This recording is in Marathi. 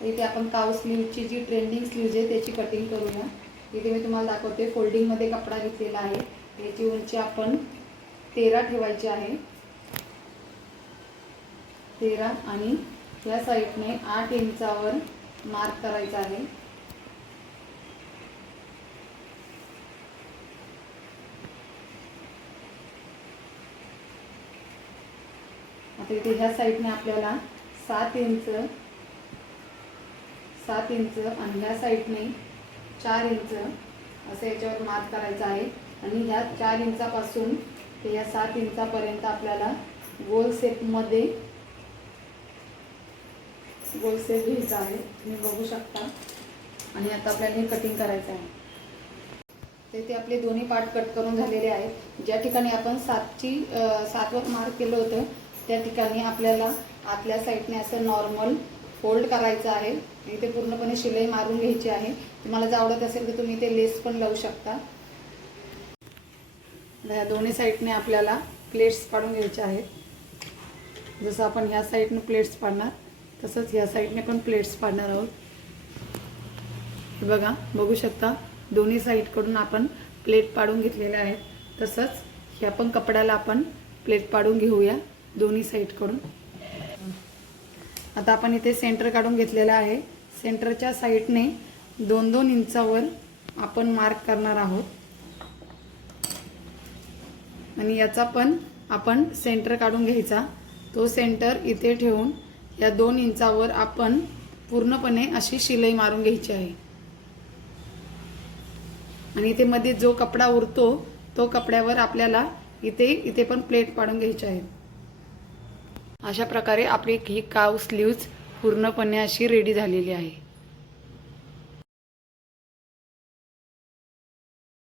इथे आपण काव स्लीवची जी ट्रेंडिंग स्लीव्ज आहे त्याची कटिंग करूया। इथे मी तुम्हाला दाखवते, फोल्डिंगमध्ये कपडा घेतलेला आहे। याची उंची आपण 13 ठेवायची आहे, 13 आणि या साईडने 8 इंचावर मार्क करायचा आहे। आता इथे ह्या साईडने आपल्याला 7 इंच आणि ह्या साईडने 4 इंच असं याच्यावर मार्क करायचा आहे। आणि ह्या 4 इंचापासून ते या 7 इंचापर्यंत आपल्याला गोल शेप घ्यायचा आहे, तुम्ही बघू शकता। आणि आता आपल्याला हे कटिंग करायचं आहे। ते आपले दोन्ही पार्ट कट करून झालेले आहेत। ज्या ठिकाणी आपण 7वर मार्क केलं होतं त्या ठिकाणी आपल्याला आतल्या साईडने असं नॉर्मल फोल्ड करायचं आहे। इथे पूर्णपणे शिलाई मारून घ्यायची आहे। तुम्हाला जर आवडत असेल तर तुम्ही इथे लेस पण लावू शकता। या दोन्ही साईडने आपल्याला प्लेट्स पाडून घ्यायचे आहेत। जसं आपण ह्या साईडने प्लेट्स पाडणार तसंच ह्या साईडने पण प्लेट्स पाडणार आहोत। बघा, बघू शकता दोन्ही साईडकडून आपण प्लेट पाडून घेतलेल्या आहेत। तसंच ह्या पण कपड्याला आपण प्लेट पाडून घेऊया दोन्ही साईडकडून। आता आपण इथे सेंटर काढून घेतलेला आहे। सेंटरच्या साईडने 2-2 इंचावर आपण मार्क करणार आहोत आणि याचा पण आपण सेंटर काढून घ्यायचा। तो सेंटर इथे ठेवून या 2 इंचावर आपण पूर्णपणे अशी शिलाई मारून घ्यायची आहे। आणि इथे मध्ये जो कपडा उरतो तो कपड्यावर आपल्याला इथे पण प्लेट पाडून घ्यायची आहे। अशा प्रकारे आपली ही काव स्लीव्ज पूर्णपणे अशी रेडी झालेली आहे।